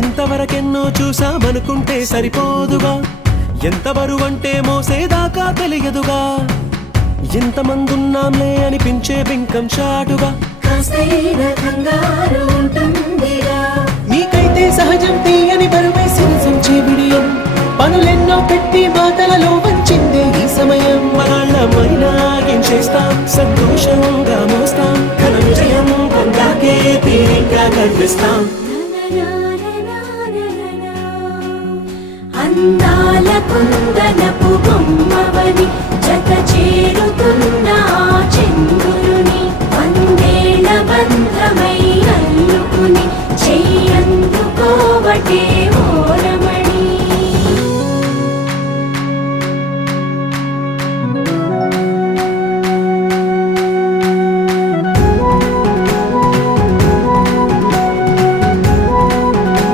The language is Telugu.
ఇంతవరకెన్నో చూసామనుకుంటే సరిపోదుగా, ఎంత బరువంటే మోసేదాకా తెలియదుగా, ఇంతమందున్నాంలే అనిపించే బింకం చాటుగా నీకైతే సహజం తీయని బరువై సిరిసంచే బిడియం, పనులెన్నో పెట్టి మాటలలో వంచిందే ఈ సమయం. మనాళ్ళమైనా ఏం చేస్తాం, సంతోషంగా మోస్తాం, ఘన విజయం పొందాకే తీరిగ్గా కనిపిస్తాం. అందాల కుందనపు బొమ్మవని జత చేరుతుంది